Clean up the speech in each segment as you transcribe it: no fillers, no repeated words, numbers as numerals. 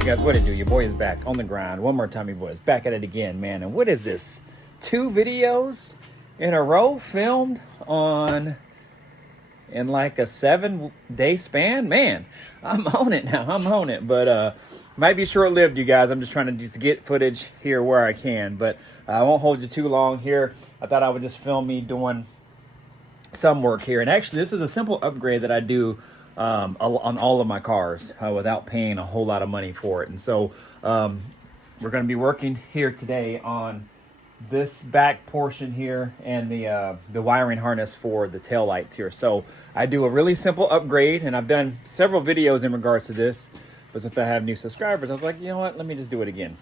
You guys, what it do? Your boy is back on the grind. One more time, your boy is back at it again, man. And what is this? 2 videos in a row filmed in like a 7-day span? Man, I'm on it now. I'm on it. But might be short-lived, you guys. I'm just trying to just get footage here where I can. But I won't hold you too long here. I thought I would just film me doing some work here. And actually, this is a simple upgrade that I do on all of my cars without paying a whole lot of money for it. And so we're going to be working here today on this back portion here and the wiring harness for the tail lights here. So I do a really simple upgrade, and I've done several videos in regards to this, but since I have new subscribers, I was like, you know what, let me just do it again.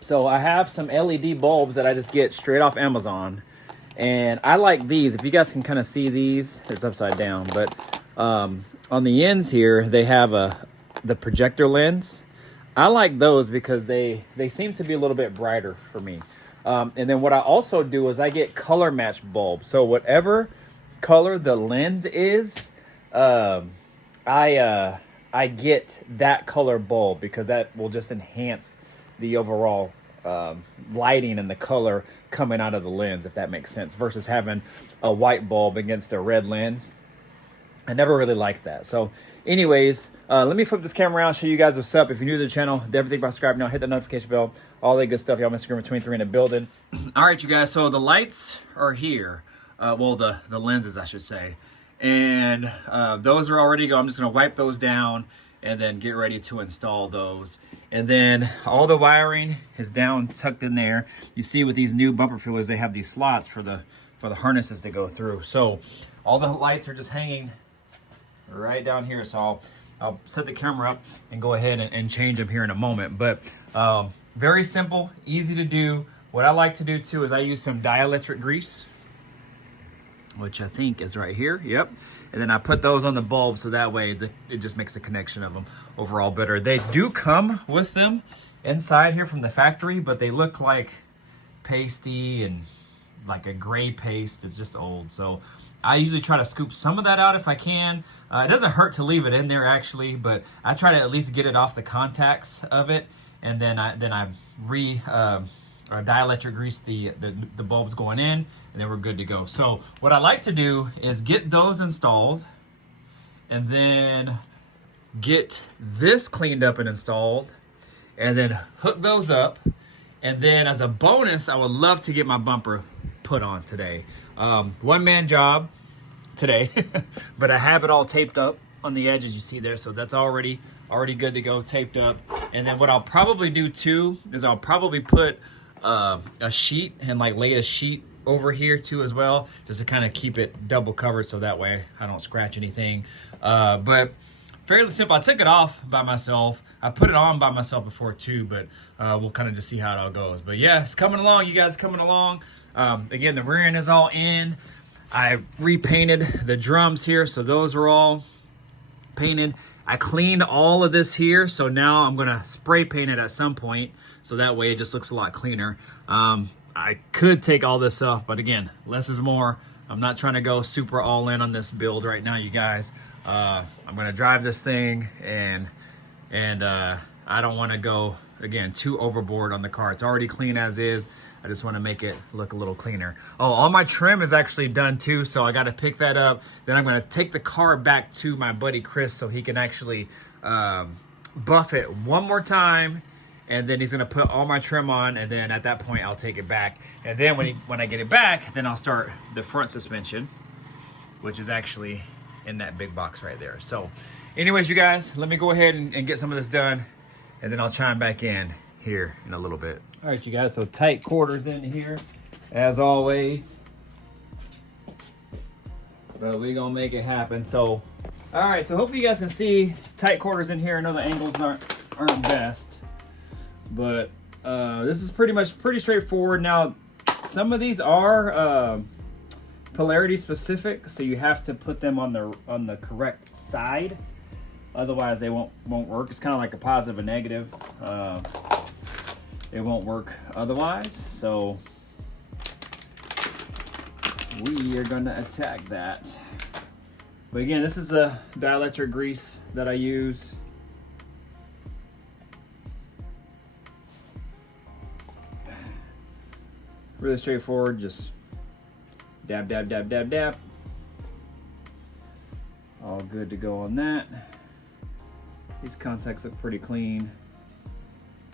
So I have some LED bulbs that I just get straight off Amazon, and I like these. If you guys can kind of see these, it's upside down, but on the ends here, they have the projector lens. I like those because they seem to be a little bit brighter for me. And then what I also do is I get color match bulbs. So whatever color the lens is, I get that color bulb because that will just enhance the overall lighting and the color coming out of the lens, if that makes sense, versus having a white bulb against a red lens. I never really liked that. So anyways, let me flip this camera around, show you guys what's up. If you're new to the channel, definitely think about subscribing now, hit the notification bell, all that good stuff. Y'all Instagram between 3 in the building. All right, you guys, so the lights are here. Well, the lenses, I should say. And those are already go. I'm just gonna wipe those down and then get ready to install those. And then all the wiring is down, tucked in there. You see with these new bumper fillers, they have these slots for the harnesses to go through. So all the lights are just hanging right down here. So I'll set the camera up and go ahead and change them here in a moment. But very simple, easy to do. What I like to do too is I use some dielectric grease, which I think is right here. Yep. And then I put those on the bulb so that way it just makes the connection of them overall better. They do come with them inside here from the factory, but they look like pasty and like a gray paste. It's just old. So I usually try to scoop some of that out if I can. It doesn't hurt to leave it in there actually, but I try to at least get it off the contacts of it, and then I dielectric grease the bulbs going in, and then we're good to go. So what I like to do is get those installed, and then get this cleaned up and installed, and then hook those up. And then as a bonus, I would love to get my bumper put on today. One-man job today, but I have it all taped up on the edges, you see there, so that's already good to go, taped up. And then what I'll probably do too is I'll probably put a sheet and like lay a sheet over here too as well, just to kind of keep it double covered so that way I don't scratch anything. But fairly simple. I took it off by myself. I put it on by myself before too, but we'll kind of just see how it all goes. But yeah, it's coming along. You guys coming along. Again, the rear end is all in. I repainted the drums here, so those are all painted. I cleaned all of this here, so now I'm gonna spray paint it at some point, so that way it just looks a lot cleaner. I could take all this off, but again, less is more. I'm not trying to go super all in on this build right now, you guys. I'm gonna drive this thing, and I don't want to go again too overboard on the car. It's already clean as is. I just want to make it look a little cleaner. Oh, all my trim is actually done too, so I got to pick that up. Then I'm going to take the car back to my buddy Chris so he can actually buff it one more time, and then he's going to put all my trim on, and then at that point I'll take it back. And then when I get it back, then I'll start the front suspension, which is actually in that big box right there. So anyways, you guys, let me go ahead and get some of this done, and then I'll chime back in here in a little bit. All right, you guys, so tight quarters in here, as always. But we gonna make it happen. So, all right, so hopefully you guys can see tight quarters in here. I know the angles aren't best, but this is pretty straightforward. Now, some of these are polarity specific, so you have to put them on the correct side. Otherwise, they won't work. It's kind of like a positive and negative. It won't work otherwise. So we are going to attack that. But again, this is a dielectric grease that I use. Really straightforward. Just dab, dab, dab, dab, dab. All good to go on that. These contacts look pretty clean.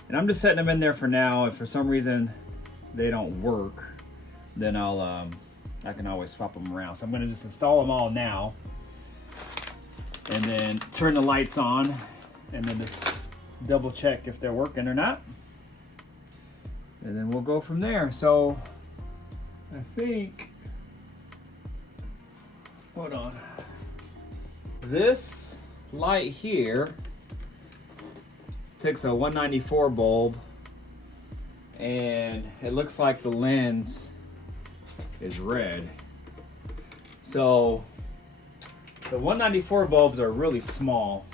And I'm just setting them in there for now. If for some reason they don't work, then I can always swap them around. So I'm gonna just install them all now, and then turn the lights on, and then just double check if they're working or not. And then we'll go from there. So I think, hold on. This light here takes a 194 bulb, and it looks like the lens is red. So the 194 bulbs are really small.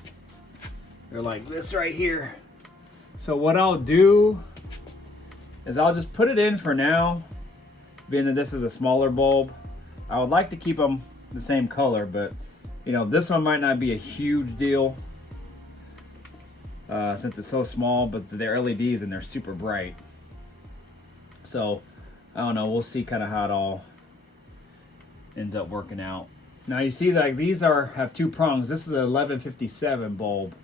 They're like this right here. So what I'll do is I'll just put it in for now, being that this is a smaller bulb. I would like to keep them the same color, but you know, this one might not be a huge deal since it's so small, but they're LEDs and they're super bright. So I don't know, we'll see kind of how it all ends up working out. Now you see, like, these have two prongs. This is an 1157 bulb,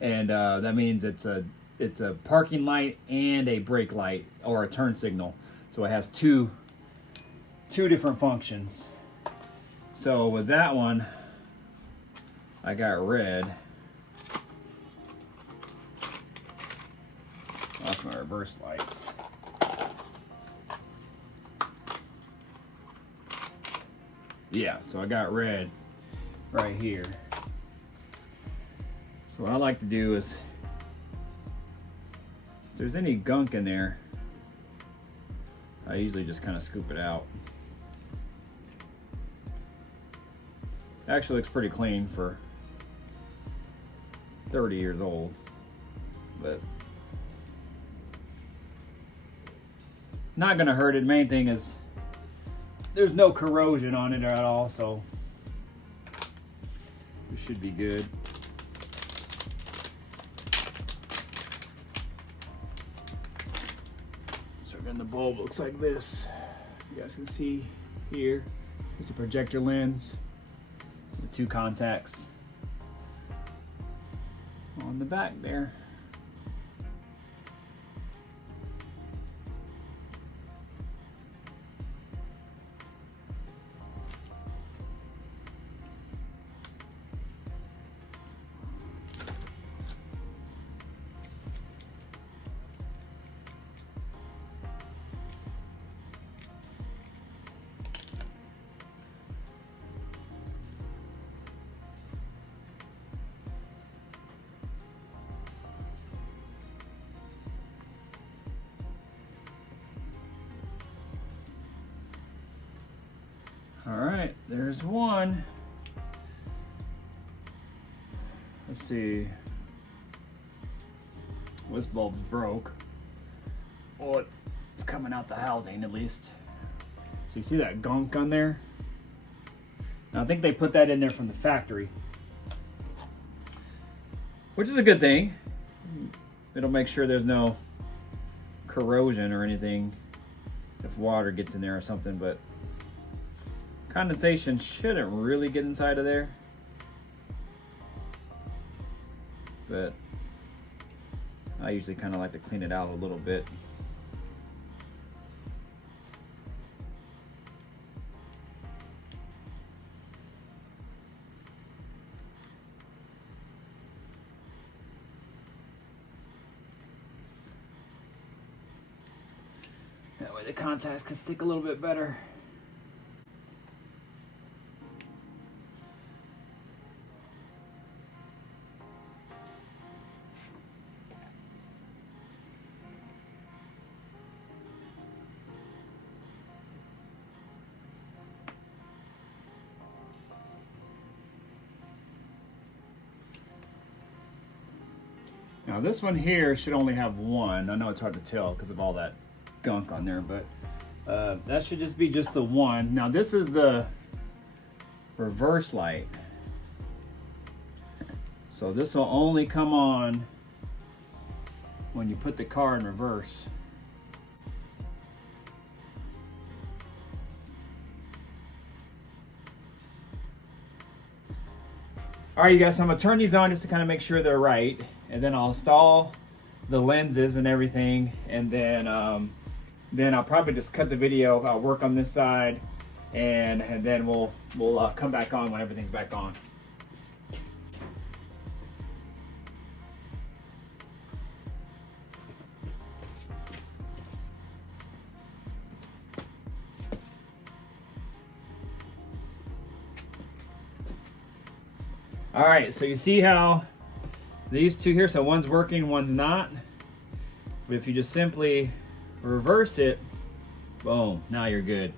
and that means it's a parking light and a brake light, or a turn signal. So it has two different functions. So with that one, I got red. Off my reverse lights. Yeah, so I got red right here. So what I like to do is, if there's any gunk in there, I usually just kind of scoop it out. Actually looks pretty clean for 30 years old, but not gonna hurt it. Main thing is there's no corrosion on it at all, so it should be good. So then the bulb looks like this. You guys can see here, it's a projector lens with two contacts on the back there. All right, there's one. Let's see. This bulb's broke. Well, it's coming out the housing at least. So you see that gunk on there? Now, I think they put that in there from the factory, which is a good thing. It'll make sure there's no corrosion or anything if water gets in there or something, but condensation shouldn't really get inside of there. But I usually kind of like to clean it out a little bit. That way the contacts can stick a little bit better. Now this one here should only have one. I know it's hard to tell because of all that gunk on there, but that should just be the one. Now this is the reverse light. So this will only come on when you put the car in reverse. All right, you guys, so I'm gonna turn these on just to kind of make sure they're right, and then I'll install the lenses and everything, and then I'll probably just cut the video. I'll work on this side, and then we'll come back on when everything's back on. All right, so you see how these two here, so one's working, one's not. But if you just simply reverse it, boom, now you're good.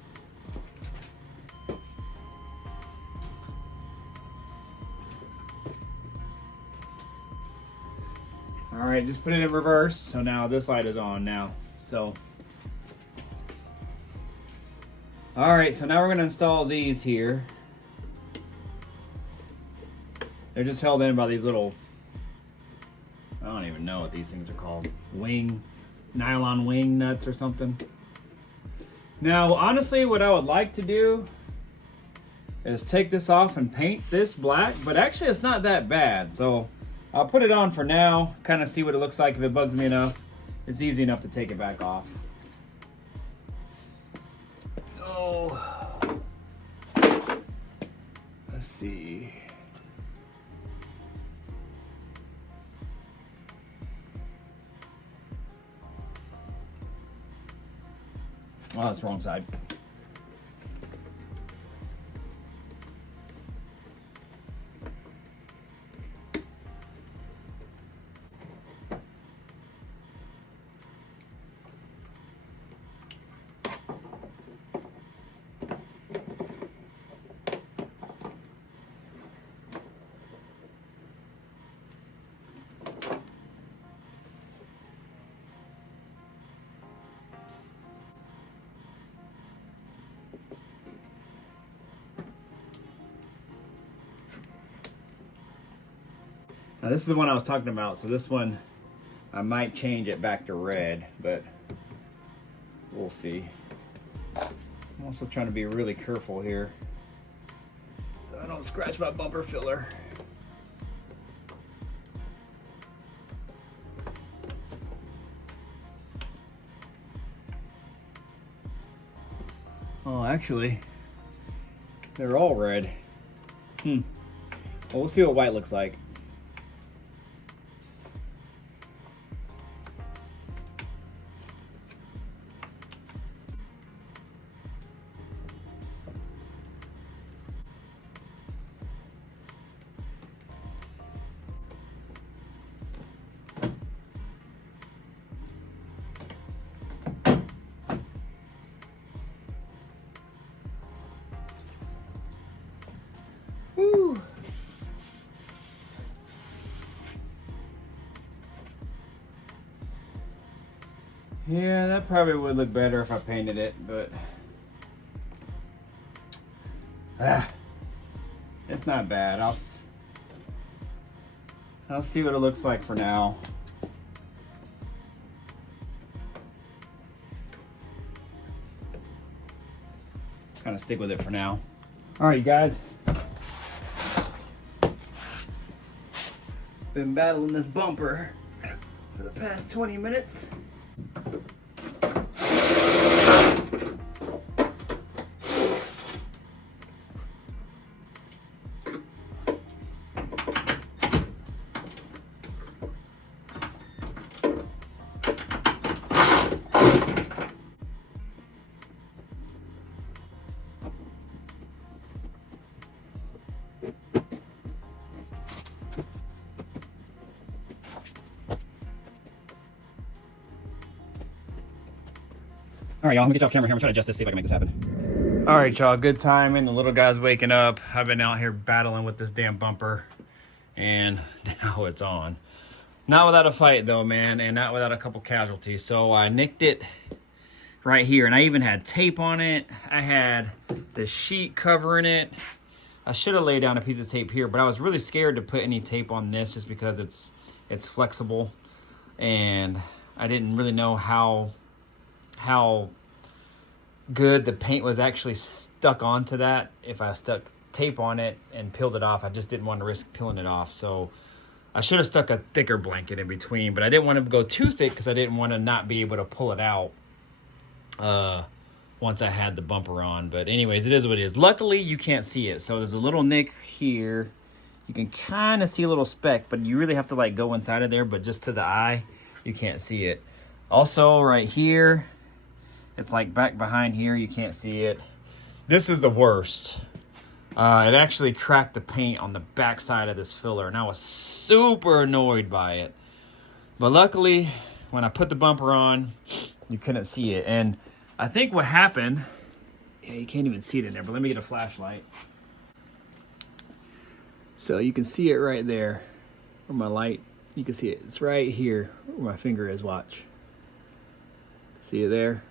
All right, just put it in reverse. So now this light is on now. So, all right, so now we're gonna install these here. They're just held in by these little, I don't even know what these things are called. Nylon wing nuts or something. Now, honestly, what I would like to do is take this off and paint this black, but actually it's not that bad. So I'll put it on for now, kind of see what it looks like. If it bugs me enough, it's easy enough to take it back off. Oh, let's see. Oh, that's the wrong side. Now this is the one I was talking about, so this one I might change it back to red, but we'll see. I'm also trying to be really careful here so I don't scratch my bumper filler. Oh, actually, they're all red. Well, we'll see what white looks like. Yeah, that probably would look better if I painted it, but it's not bad. I'll see what it looks like for now. Kind of stick with it for now. All right, you guys. Been battling this bumper for the past 20 minutes. All right, y'all, I'm gonna get you off camera here. I'm trying to adjust this, see if I can make this happen. All right, y'all, good timing. The little guy's waking up. I've been out here battling with this damn bumper, and now it's on. Not without a fight, though, man, and not without a couple casualties. So I nicked it right here, and I even had tape on it. I had the sheet covering it. I should have laid down a piece of tape here, but I was really scared to put any tape on this just because it's flexible, and I didn't really know how good the paint was actually stuck onto that. If I stuck tape on it and peeled it off, I just didn't want to risk peeling it off. So I should have stuck a thicker blanket in between, but I didn't want to go too thick because I didn't want to not be able to pull it out once I had the bumper on. But anyways, it is what it is. Luckily, you can't see it. So there's a little nick here. You can kind of see a little speck, but you really have to like go inside of there. But just to the eye, you can't see it. Also, right here, it's like back behind here, you can't see it. This is the worst. It actually cracked the paint on the back side of this filler, and I was super annoyed by it. But luckily, when I put the bumper on, you couldn't see it. And I think what happened, yeah, you can't even see it in there, but let me get a flashlight. So you can see it right there, where my light, you can see it. It's right here where my finger is, watch. See it there?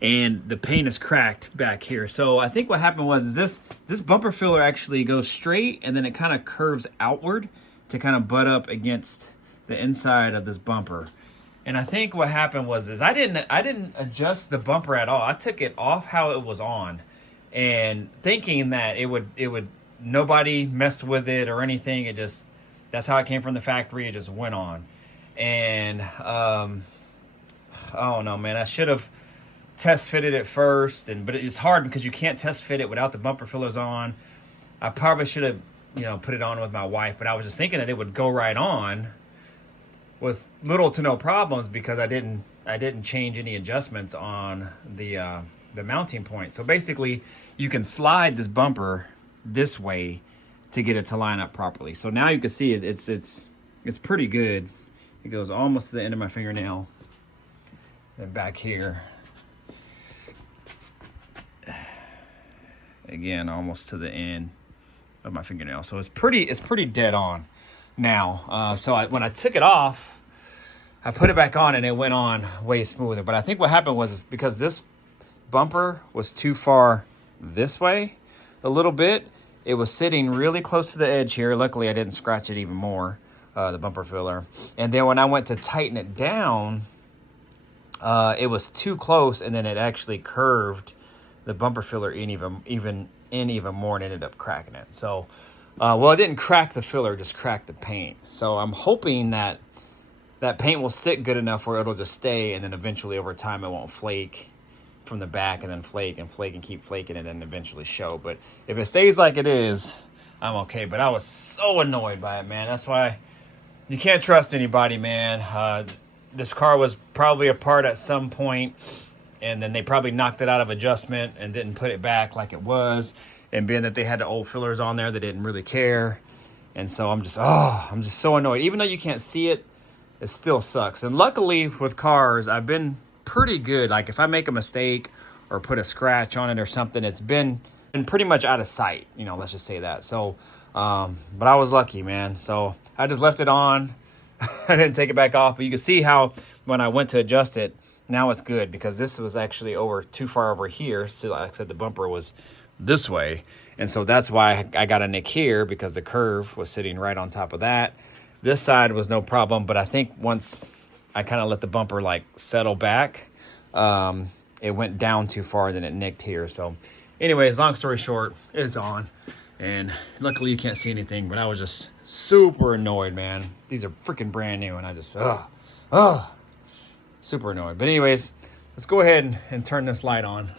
And the paint is cracked back here. So I think what happened was this bumper filler actually goes straight and then it kind of curves outward to kind of butt up against the inside of this bumper. And I think what happened was I didn't adjust the bumper at all. I took it off how it was on, and thinking that it would nobody messed with it or anything. That's how it came from the factory. It just went on. And oh no, man, I should have test fitted it first, but it's hard because you can't test fit it without the bumper fillers on. I probably should have put it on with my wife, but I was just thinking that it would go right on with little to no problems because I didn't change any adjustments on the mounting point. So basically you can slide this bumper this way to get it to line up properly. So now you can see it's pretty good. It goes almost to the end of my fingernail and back here. Again, almost to the end of my fingernail. So it's pretty dead on now. When I took it off, I put it back on and it went on way smoother. But I think what happened was because this bumper was too far this way a little bit, it was sitting really close to the edge here. Luckily, I didn't scratch it even more, the bumper filler. And then when I went to tighten it down, it was too close, and then it actually curved the bumper filler in even more and ended up cracking it. So, well, it didn't crack the filler, just cracked the paint. So I'm hoping that paint will stick good enough where it'll just stay, and then eventually over time it won't flake from the back and then flake and keep flaking and then eventually show. But if it stays like it is, I'm okay. But I was so annoyed by it, man. That's why you can't trust anybody, man. This car was probably apart at some point, and then they probably knocked it out of adjustment and didn't put it back like it was. And being that they had the old fillers on there, they didn't really care. And so I'm just so annoyed. Even though you can't see it, it still sucks. And luckily with cars, I've been pretty good. Like if I make a mistake or put a scratch on it or something, it's been pretty much out of sight, let's just say that. So, but I was lucky, man. So I just left it on. I didn't take it back off, but you can see how when I went to adjust it, now it's good because this was actually over too far over here. So like I said, the bumper was this way. And so that's why I got a nick here, because the curve was sitting right on top of that. This side was no problem, but I think once I kind of let the bumper like settle back, it went down too far, then it nicked here. So anyways, long story short, it's on. And luckily you can't see anything, but I was just super annoyed, man. These are freaking brand new, and I just, super annoyed. But anyways, let's go ahead and turn this light on.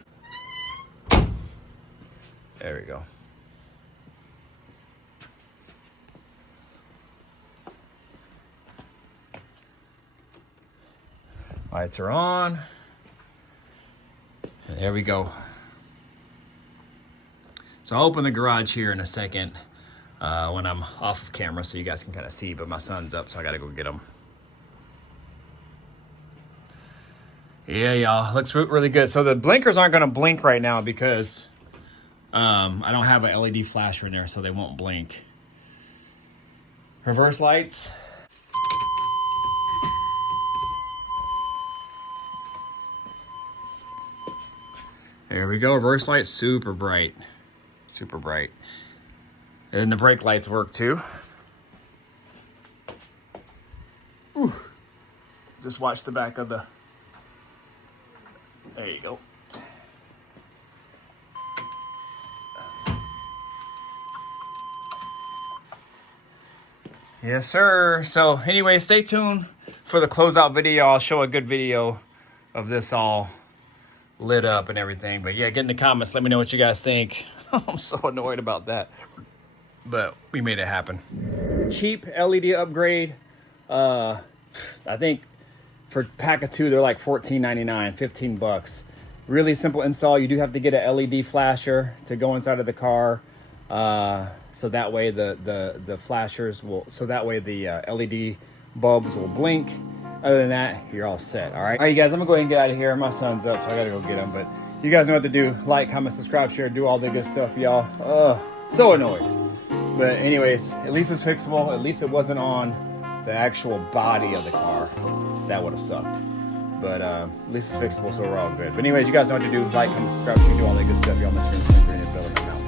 There we go. Lights are on. And there we go. So I'll open the garage here in a second when I'm off of camera so you guys can kind of see, but my son's up, so I gotta go get him. Yeah, y'all, looks really good. So the blinkers aren't gonna blink right now because I don't have an LED flasher in there, so they won't blink. Reverse lights. There we go, reverse light, super bright. Super bright. And the brake lights work too. Ooh. Just watch the back of the, there you go. Yes, sir. So anyway, stay tuned for the closeout video. I'll show a good video of this all lit up and everything. But yeah, get in the comments. Let me know what you guys think. I'm so annoyed about that. But we made it happen. Cheap LED upgrade. I think for pack of 2, they're like $14.99, 15 bucks. Really simple install. You do have to get a LED flasher to go inside of the car. So that way the flashers will, so that way the LED bulbs will blink. Other than that, you're all set. All right, you guys, I'm gonna go ahead and get out of here. My son's up, so I gotta go get him. But you guys know what to do. Like, comment, subscribe, share, do all the good stuff, y'all. So annoyed. But anyways, at least it's fixable. At least it wasn't on the actual body of the car. That would have sucked. But at least it's fixable, so we're all good. But anyways, you guys know what to do. Like, comment, subscribe, share, do all the good stuff. Y'all miss me.